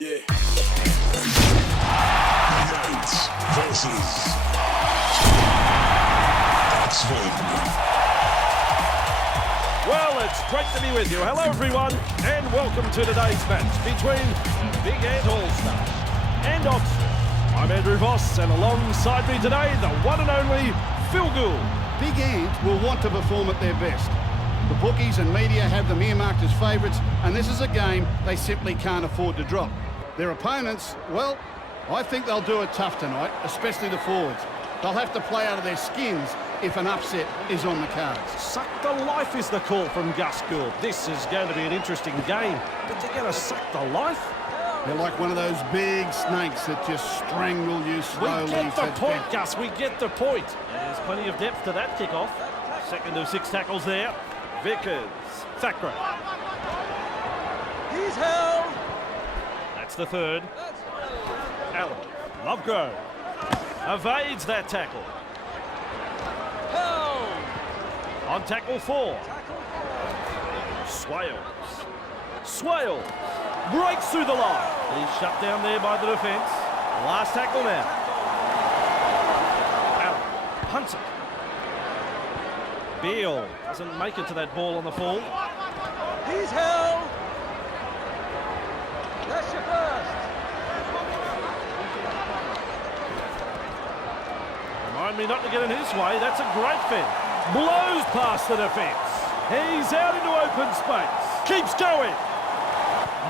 Yeah. Knights versus Oxford. Well, it's great to be with you. Hello, everyone, and welcome to today's match between Big Ant All-Star and Oxford. I'm Andrew Voss, and alongside me today, the one and only Phil Gould. Big Ant will want to perform at their best. The bookies and media have them earmarked as favourites, and this is a game they simply can't afford to drop. Their opponents, well, I think they'll do it tough tonight, especially the forwards. They'll have to play out of their skins if an upset is on the cards. Suck the life is the call from Gus Gould. This is going to be an interesting game, but they're going to suck the life? They're like one of those big snakes that just strangle you slowly. We get the point, Gus. We get the point. There's plenty of depth to that kickoff. Second of 6 tackles there. Vickers. Thackeray. He's held. That's the third. Allen. Lovegrove. Evades that tackle. Held. On tackle 4. Swales. Swales. Breaks through the line. He's shut down there by the defence. Last tackle now. Allen. Hunts it. Beale doesn't make it to that ball on the fall. He's held. That's your first. Remind me not to get in his way. That's a great fin. Blows past the defence. He's out into open space. Keeps going.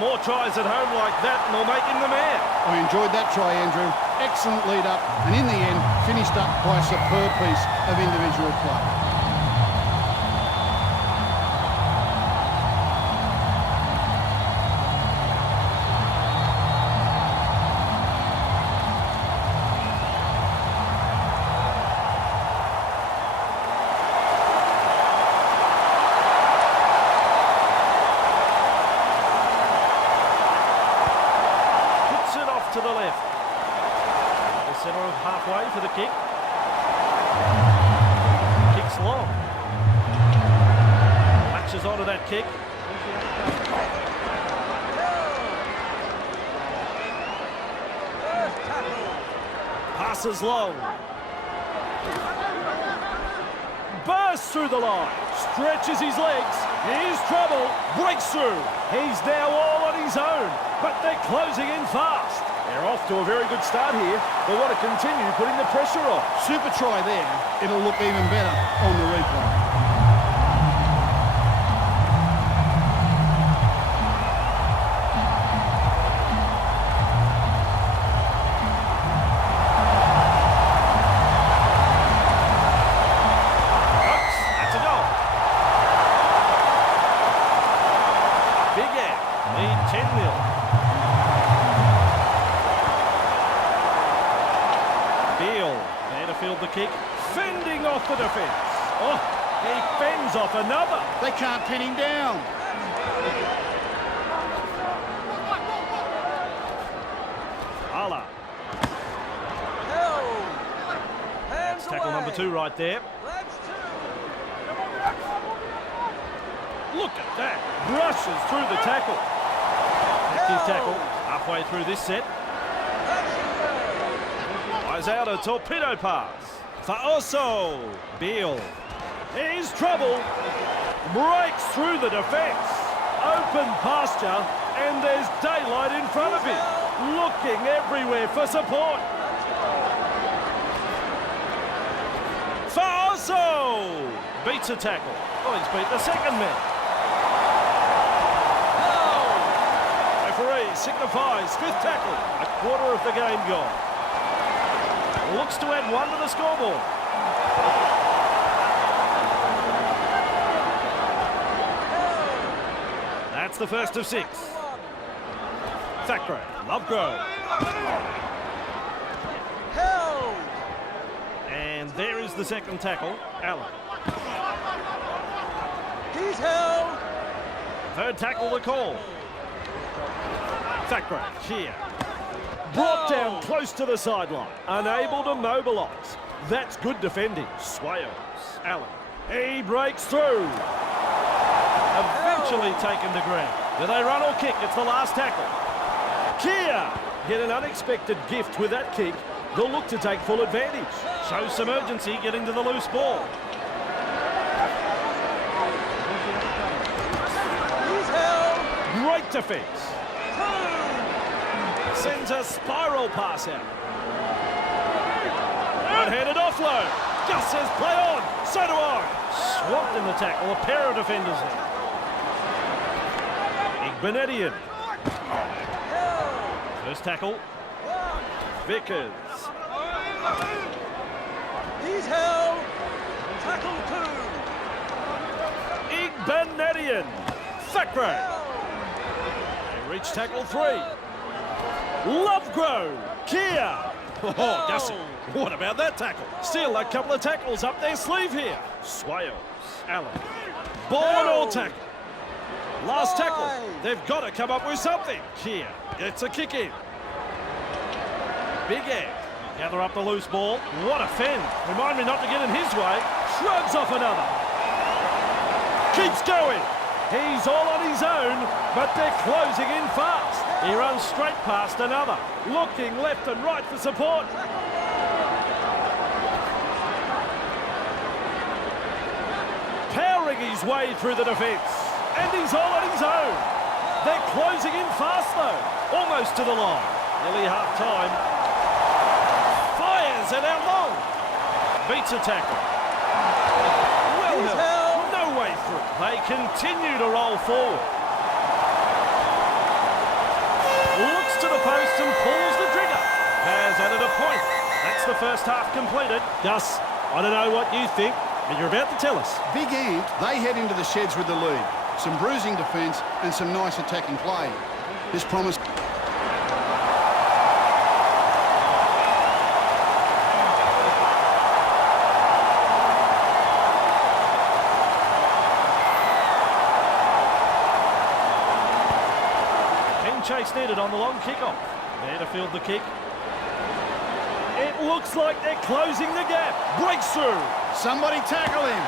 More tries at home like that and they'll make him the man. I enjoyed that try, Andrew. Excellent lead up, and in the end, finished up by a superb piece of individual play. To the left. The centre of halfway for the kick. Kicks long. Latches onto that kick. Passes long. Bursts through the line. Stretches his legs. Here's trouble. Breaks through. He's now all on his own. But they're closing in fast. They're off to a very good start here. They want to continue putting the pressure on. Super try there. It'll look even better on the replay. Oops, that's a goal. Big Ant lead 10-0. There to field the kick, fending off the defence. Oh, he fends off another. They can't pin him down. Ala. Held. That's tackle number 2 right there. That's 2. Look at that. Brushes through the tackle. Active tackle halfway through this set. That's your third. Flies out a torpedo pass. For Oso. Beale. Here's trouble. Breaks through the defence. Open pasture, and there's daylight in front of him. Looking everywhere for support. For Oso. Beats a tackle. Oh, he's beat the second man. Referee signifies 5th tackle. A quarter of the game gone. Looks to add 1 to the scoreboard. That's the first of 6. Thackeray, Lovegrove. Held. And there is the second tackle, Allen. He's held. Third tackle, the call. Thackeray, Xiii. Brought down close to the sideline. Unable to mobilise. That's good defending. Swales. Allen. He breaks through. Eventually taken to ground. Do they run or kick? It's the last tackle. Xiii get an unexpected gift with that kick. They'll look to take full advantage. Show some urgency getting to the loose ball. He's held. Great defence. Sends a spiral pass out. One-handed offload. Gus says play on. So do I. Swamped in the tackle. A pair of defenders there. Aime. First tackle. Vickers. He's held. Tackle 2. Aime. Thackeray. They reach tackle 3. Lovegrove. Xiii. Oh, Gussie. What about that tackle? Still a couple of tackles up their sleeve here. Swales. Allen. Ball or tackle. Last tackle. They've got to come up with something. Xiii gets a kick in. Big Ed. Gather up the loose ball. What a fend. Remind me not to get in his way. Shrugs off another. Keeps going. He's all on his own, but they're closing in fast. He runs straight past another, looking left and right for support. Powering his way through the defence, and he's all on his own. They're closing in fast though, almost to the line. Nearly half time. Fires it out long. Beats a tackle. Well held. No way through. They continue to roll forward. Looks to the post and pulls the trigger. Has added a point. That's the first half completed. Gus, I don't know what you think, but you're about to tell us. Big Ant, they head into the sheds with the lead. Some bruising defence and some nice attacking play. This promise... Chase needed on the long kickoff. There to field the kick. It looks like they're closing the gap. Breaks through. Somebody tackle him.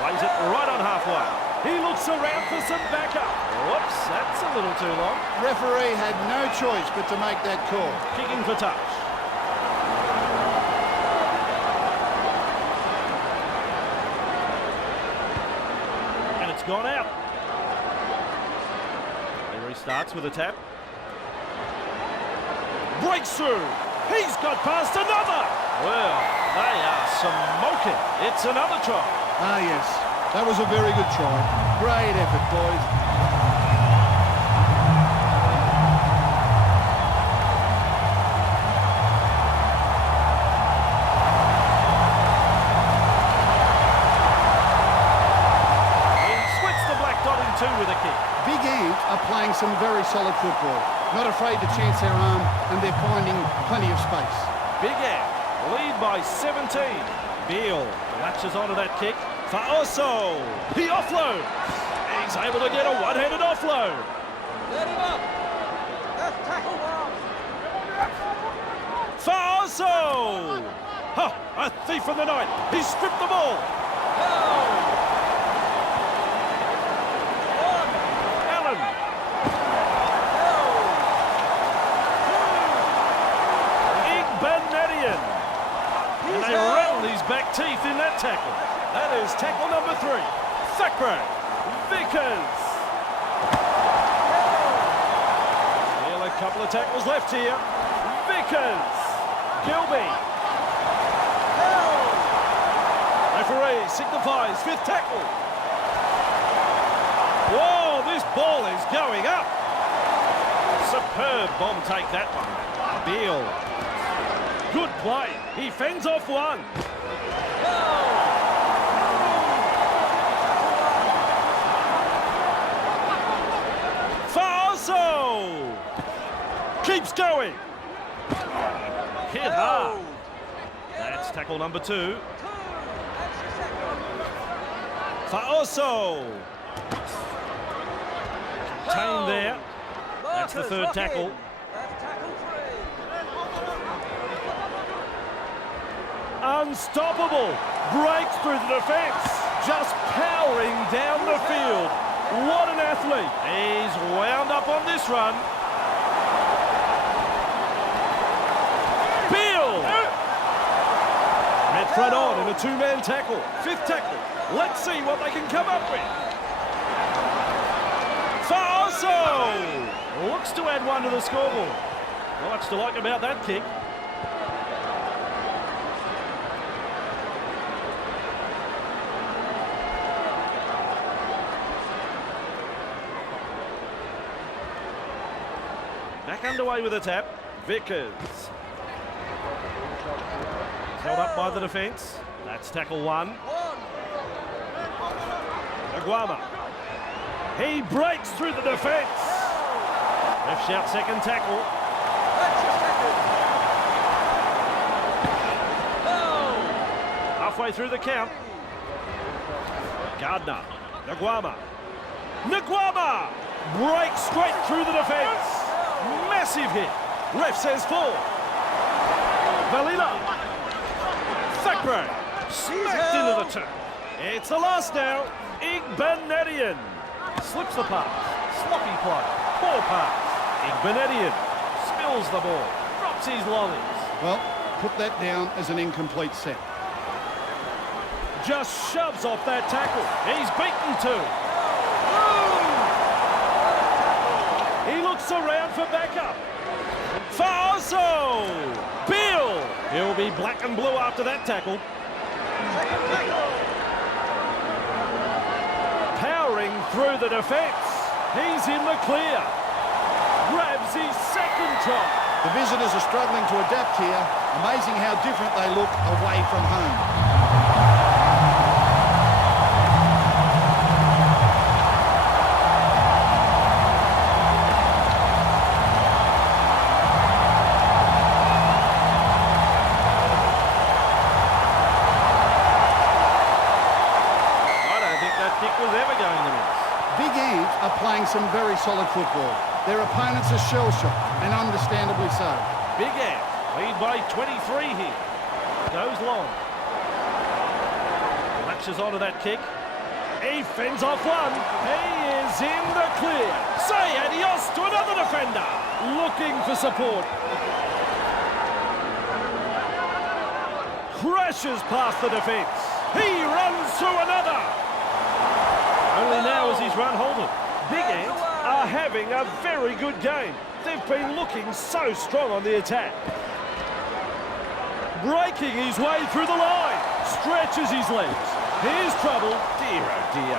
Plays it right on halfway. He looks around for some backup. Whoops, that's a little too long. Referee had no choice but to make that call. Kicking for touch. And it's gone out. Starts with a tap. Breaks through. He's got past another. Well, they are smoking. It's another try. Ah, yes. That was a very good try. Great effort, boys. With a kick. Big Ant are playing some very solid football. Not afraid to chance their arm, and they're finding plenty of space. Big Ant lead by 17. Beal latches onto that kick for Oso. He offloads. He's able to get a one-handed offload. Let him up. That's tackle 1. For Oso. A thief in the night. He stripped the ball. No. And they rattle his back teeth in that tackle. That is tackle number 3. Thackeray. Vickers. Still a couple of tackles left here. Vickers. Gilby. Referee signifies 5th tackle. Whoa, this ball is going up. Superb bomb take that one. Beal. Good play. He fends off one. Faso keeps going. Hit hard. That's tackle number 2. Faoso. Contained there. That's the 3rd tackle. That's tackle 3. Unstoppable. Breaks through the defence. Just powering down the field. What an athlete. He's wound up on this run. front on in a two-man tackle. Fifth tackle. Let's see what they can come up with. Faoso looks to add one to the scoreboard. Not much to like about that kick. Back underway with a tap. Vickers. Held up by the defence. That's tackle one. Aguama. He breaks through the defence. Ref shout second tackle. Halfway through the count. Gardner. Aguama. Aguama breaks straight through the defence. Massive hit. Ref says four. Valila. Thakbre. Smacked into the turn. It's the last now. Igbenedian. Slips the pass. Sloppy play. Poor pass. Igbenedian spills the ball. Drops his lollies. Well, put that down as an incomplete set. Just shoves off that tackle. He's beaten two. He looks around for backup. Faoso! Bill! He'll be black and blue after that tackle. Second tackle. Powering through the defence. He's in the clear. Grabs his second try. The visitors are struggling to adapt here. Amazing how different they look away from home. Playing some very solid football. Their opponents are shell-shocked, and understandably so. Big Ant, lead by 23 here. Goes long. Latches onto that kick. He fends off one. He is in the clear. Say adios to another defender. Looking for support. Crashes past the defence. He runs through another. Only now is his run halted. Big Ant are having a very good game. They've been looking so strong on the attack. Breaking his way through the line. Stretches his legs. Here's trouble. Dear oh dear.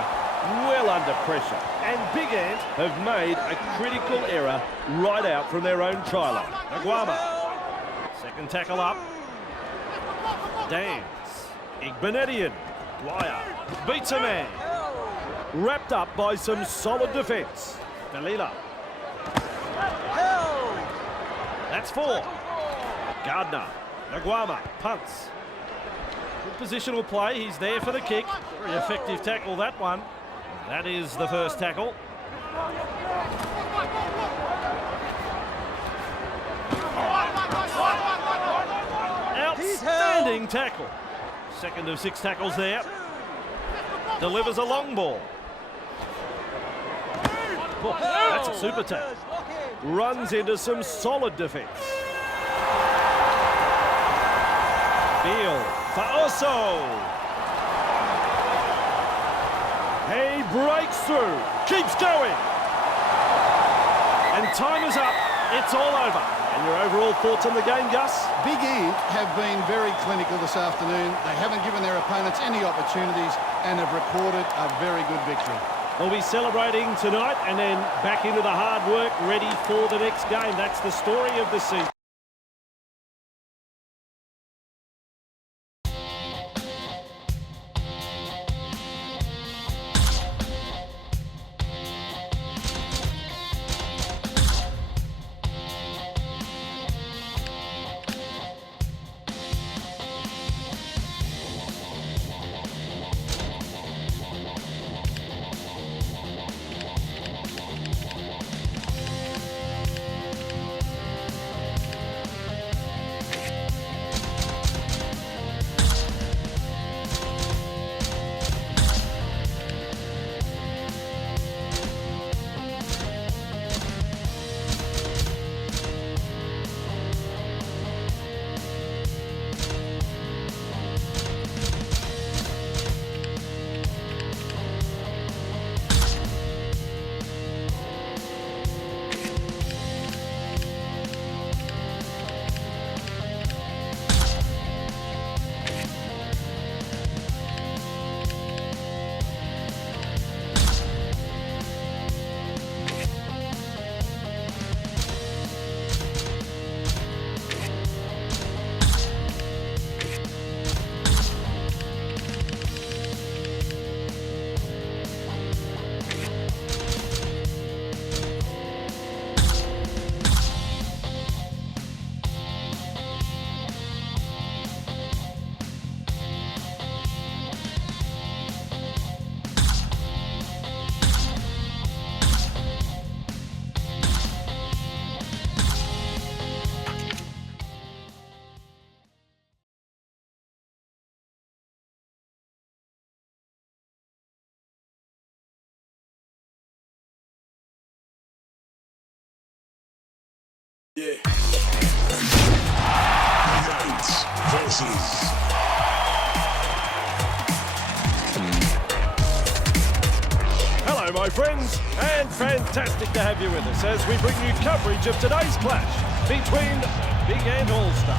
Well under pressure. And Big Ant have made a critical error right out from their own try line. Aguama. Second tackle up. Dance. Igbenedian. Dwyer. Beats a man. Wrapped up by some solid defence. Dalila. That's four. Gardner. Aguama punts. Good positional play. He's there for the kick. Very effective tackle, that one. That is the first tackle. Outstanding tackle. Second of 6 tackles there. Delivers a long ball. Oh, that's a super tackle. Runs into some solid defence. Beal. Faoso. He breaks through. Keeps going. And time is up. It's all over. And your overall thoughts on the game, Gus? Big Ant have been very clinical this afternoon. They haven't given their opponents any opportunities and have recorded a very good victory. They'll be celebrating tonight and then back into the hard work, ready for the next game. That's the story of the season. Knights versus Hello, my friends, and fantastic to have you with us as we bring you coverage of today's clash between Big Ant All-Star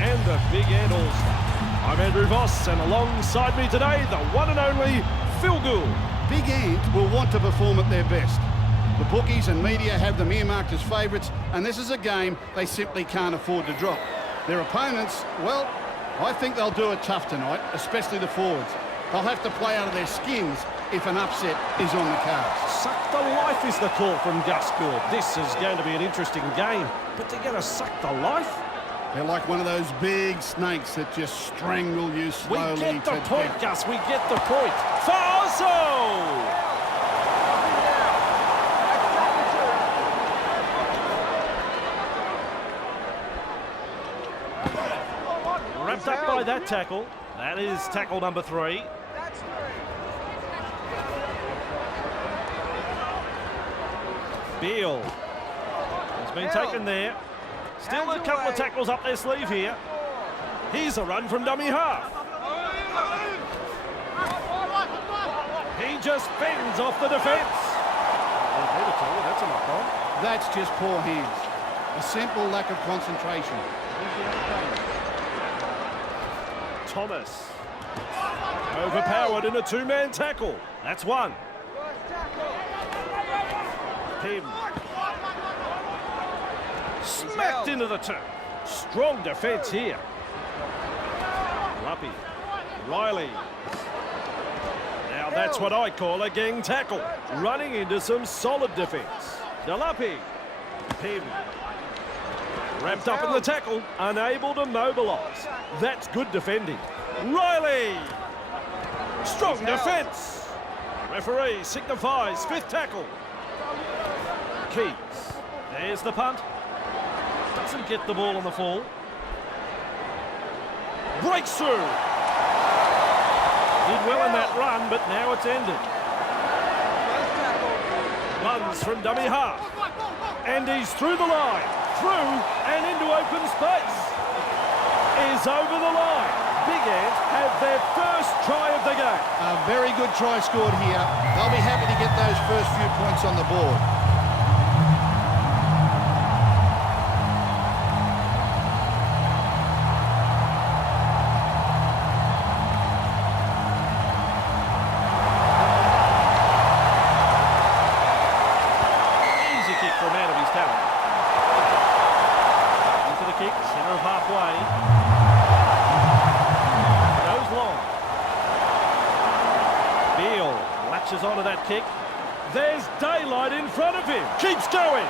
and the Big Ant All-Star. I'm Andrew Voss, and alongside me today, the one and only Phil Gould. Big Ant will want to perform at their best. The bookies and media have them earmarked as favourites, and this is a game they simply can't afford to drop. Their opponents, well, I think they'll do it tough tonight, especially the forwards. They'll have to play out of their skins if an upset is on the cards. Suck the life is the call from Gus Gould. This is going to be an interesting game, but they're going to suck the life? They're like one of those big snakes that just strangle you We slowly get the to point, death. Gus, we get the point. Faso! Wrapped up by that tackle. That is tackle number 3. Beal has been taken there. Still a couple of tackles up their sleeve here. Here's a run from dummy half. He just fends off the defence. That's a knock-on. That's just poor hands. A simple lack of concentration. Thomas. Overpowered in a two-man tackle. That's one. Pim. Smacked into the turn. Strong defence here. Luppy. Riley. Now that's what I call a gang tackle. Running into some solid defence. Luppy. Pim. Wrapped up in the tackle. Unable to mobilise. That's good defending. Riley. Strong defence. Referee signifies 5th tackle. Keats. There's the punt. Doesn't get the ball on the fall. Breaks through. Did well in that run, but now it's ended. Runs from dummy half. And he's through the line. Through and into open space. Is over the line. Big Ant have their first try of the game. A very good try scored here. They'll be happy to get those first few points on the board. Easy kick for a man of his talent. Into the kick, centre of halfway. Goes long. Beal latches onto that kick. There's daylight in front of him. Keeps going.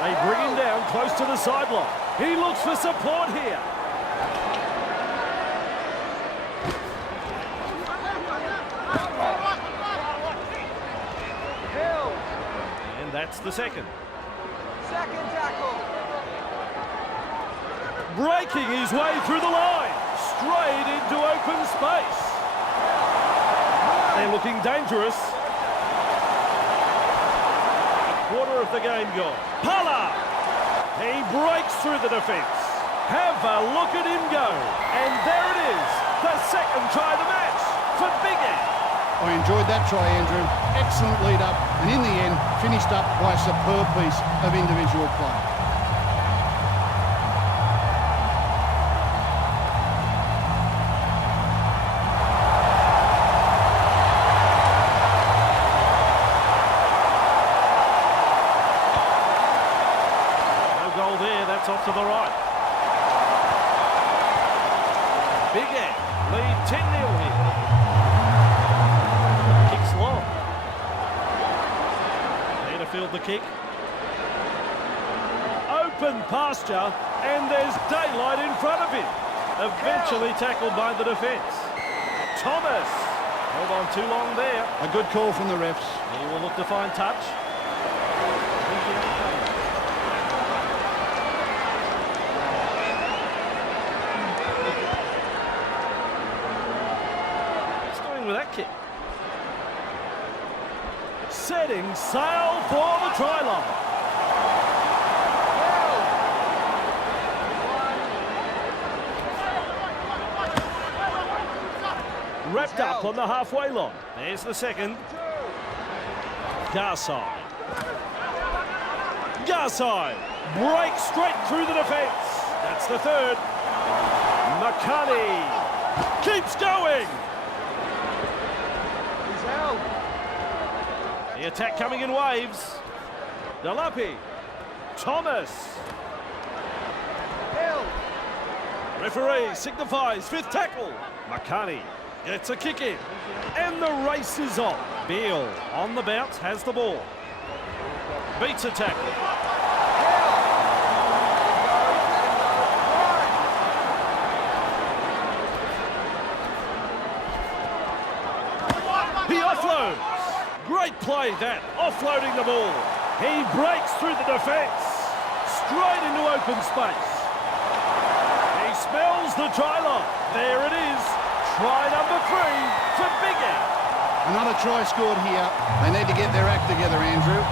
They bring him down close to the sideline. He looks for support here. And that's the second. Second tackle. Breaking his way through the line. Straight into open space. They're looking dangerous. A quarter of the game gone. Pala! He breaks through the defence. Have a look at him go. And there it is. The second try of the match for Big Ant. I enjoyed that try, Andrew. Excellent lead up, and in the end, finished up by a superb piece of individual play. No goal there, that's off to the right. Big Ant lead 10-0 here. Kicks long. There to field the kick. Open pasture, and there's daylight in front of him. Eventually tackled by the defence. Thomas held on too long there. A good call from the refs. He will look to find touch. What's doing with that kick? Setting sail for the try line. wrapped up on the halfway line. There's the second. Xiii. Xiii breaks straight through the defence. That's the third. Makani keeps going. He's held. The attack coming in waves. Dalapi. Thomas. Held. Referee signifies fifth tackle. Makani gets a kick in. And the race is on. Beale on the bounce, has the ball. Beats a tackle. He offloads. Great play that, offloading the ball. He breaks through the defence. Straight into open space. He smells the try line. There it is. Try number 3 for Big Ant. Another try scored here. They need to get their act together, Andrew.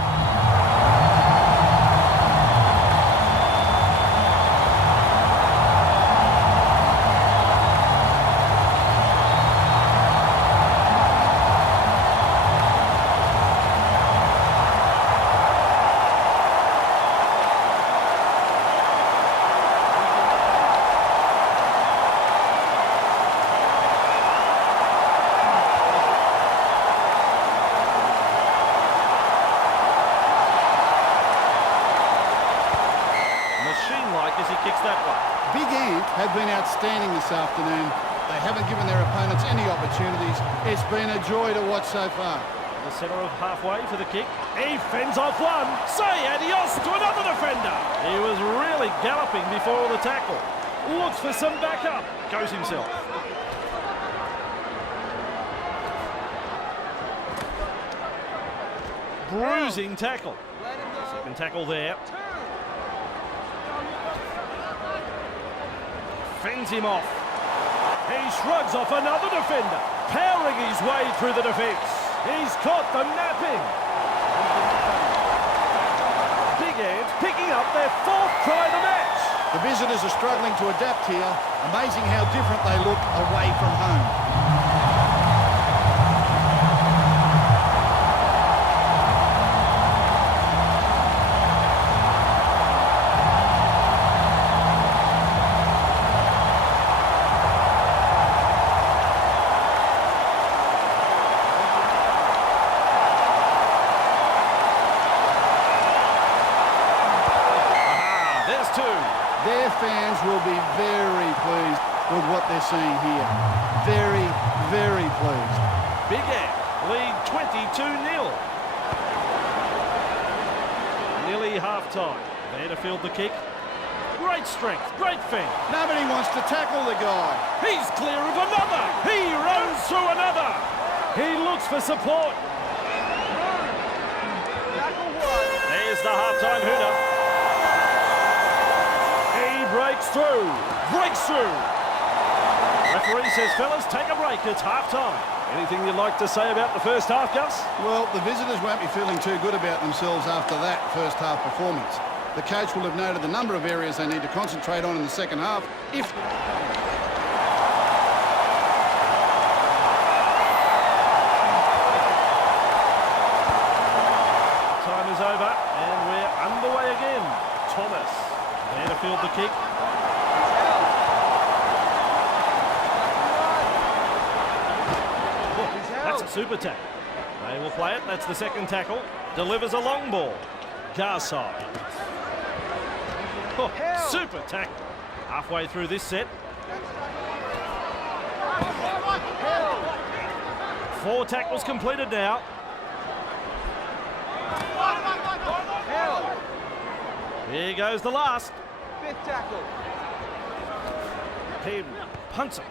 As he kicks that one. Big Ant have been outstanding this afternoon. They haven't given their opponents any opportunities. It's been a joy to watch so far. The centre of halfway for the kick. He fends off one. Say adios to another defender. He was really galloping before the tackle. Looks for some backup. Goes himself. Bruising tackle. Let him go. Second tackle there. Fends him off. He shrugs off another defender, powering his way through the defence. He's caught the napping. Big Ant picking up their 4th try of the match. The visitors are struggling to adapt here. Amazing how different they look away from home. Their fans will be very pleased with what they're seeing here. Very, very pleased. Big Ant lead 22-0. Nearly half-time. There to field the kick. Great strength, great fend. Nobody wants to tackle the guy. He's clear of another. He runs through another. He looks for support. Tackle 1. There's the half-time hooter. Breaks through. Referee says, fellas, take a break. It's half-time. Anything you'd like to say about the first half, Gus? Well, the visitors won't be feeling too good about themselves after that first half performance. The coach will have noted the number of areas they need to concentrate on in the second half. Time is over, and we're underway again. Thomas. There to field the kick. That's a super tackle. They will play it. That's the second tackle. Delivers a long ball. Xiii. Super tackle. Halfway through this set. 4 tackles completed now. Here goes the last. 5th tackle. He punts it.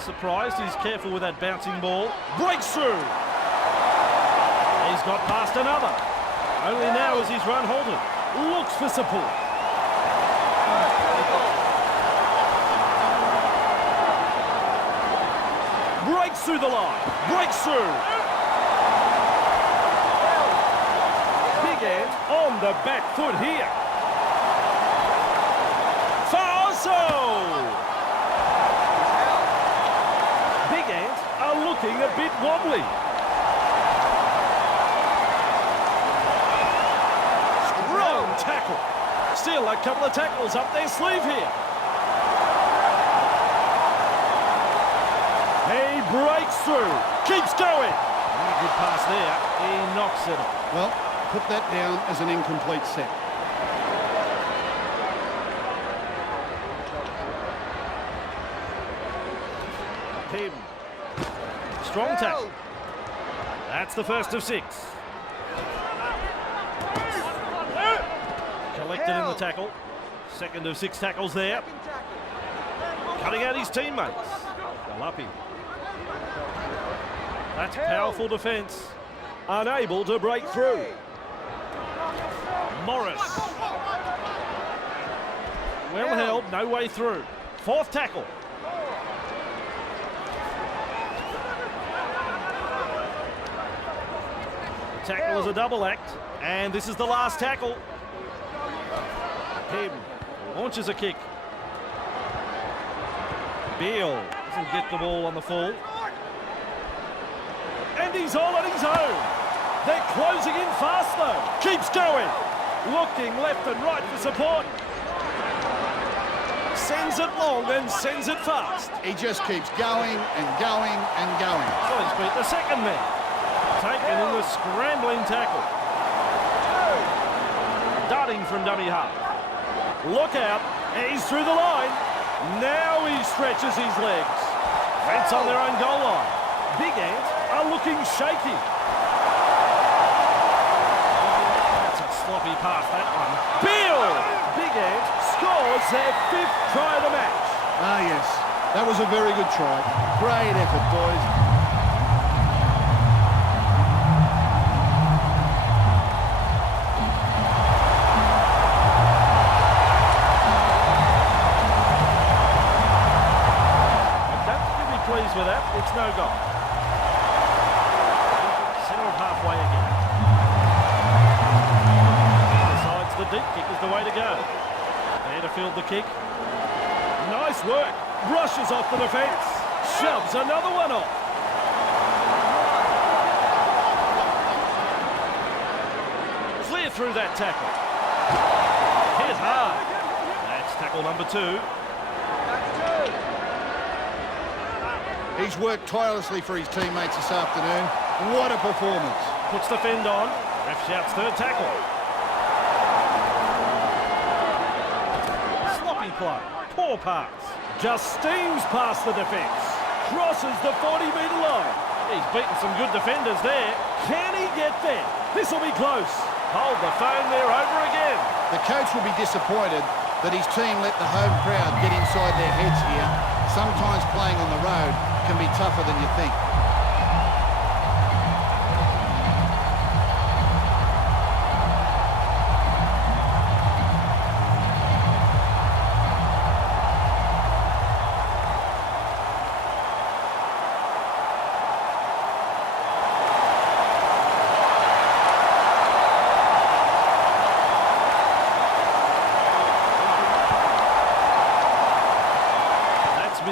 Surprised, he's careful with that bouncing ball. Breaks through. He's got past another. Only now is his run halted. Looks for support. Breaks through the line. Breaks through. Big Ant on the back foot here. looking a bit wobbly. Strong tackle. Still a couple of tackles up their sleeve here. He breaks through, keeps going. Really good pass there. He knocks it off. Well, put that down as an incomplete set. Him. Strong tackle. That's the first of 6. Collected in the tackle. Second of 6 tackles there. Cutting out his teammates. Luppy. That's powerful defence. Unable to break through. Morris. Well held, no way through. 4th tackle. Tackle is a double act, and this is the last tackle. Him launches a kick. Beale doesn't get the ball on the full. And he's all on his own. They're closing in fast though. Keeps going. Looking left and right for support. Sends it long and sends it fast. He just keeps going and going and going. So he's beat the second man. Taken in the scrambling tackle. Darting from dummy half. Look out, he's through the line. Now he stretches his legs. Fence on their own goal line. Big Ant are looking shaky. That's a sloppy pass, that one. Beale! Big Ant scores their 5th try of the match. Ah, yes. That was a very good try. Great effort, boys. With that, it's no goal. Centre of halfway again. Decides the deep kick is the way to go. There to field the kick. Nice work. Brushes off the defence. Shoves another one off. Clear through that tackle. Hit hard. That's tackle number 2. He's worked tirelessly for his teammates this afternoon. What a performance. Puts the fend on. Ref shouts 3rd tackle. Sloppy play. Poor pass. Just steams past the defence. Crosses the 40-metre line. He's beaten some good defenders there. Can he get there? This will be close. Hold the phone there over again. The coach will be disappointed that his team let the home crowd get inside their heads here. Sometimes playing on the road can be tougher than you think.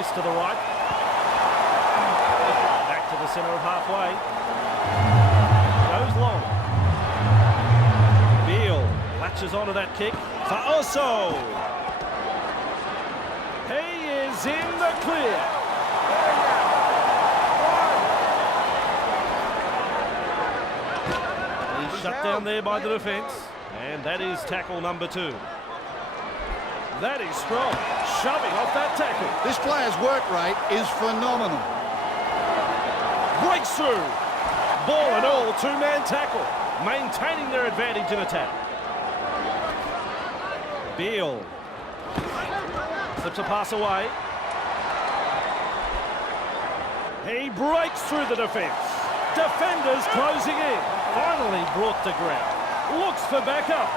To the right. Back to the centre of halfway. Goes long. Beale latches onto that kick. For Oso. He is in the clear. He's shut down there by the defence. And that is tackle number 2. That is strong. Shoving off that tackle. This player's work rate is phenomenal. Breaks through. Ball and all, 2-man tackle. Maintaining their advantage in attack. Beale. Slips a pass away. He breaks through the defence. Defenders closing in. Finally brought to ground. Looks for backup.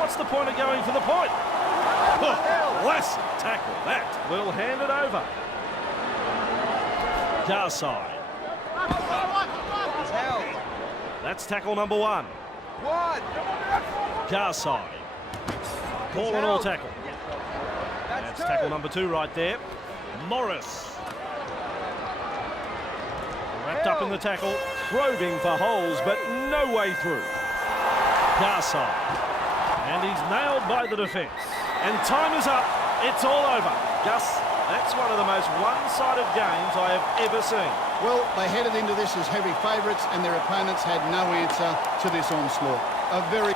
What's the point of going for the point? Oh, classic tackle that. We'll hand it over. Xiii. He's held. That's tackle number 1. Xiii. Ball and all tackle. That's tackle number 2 right there. Morris. Wrapped up in the tackle, probing for holes, but no way through. Carcassonne. And he's nailed by the defence. And time is up. It's all over. Gus, that's one of the most one-sided games I have ever seen. Well, they headed into this as heavy favourites and their opponents had no answer to this onslaught. A very...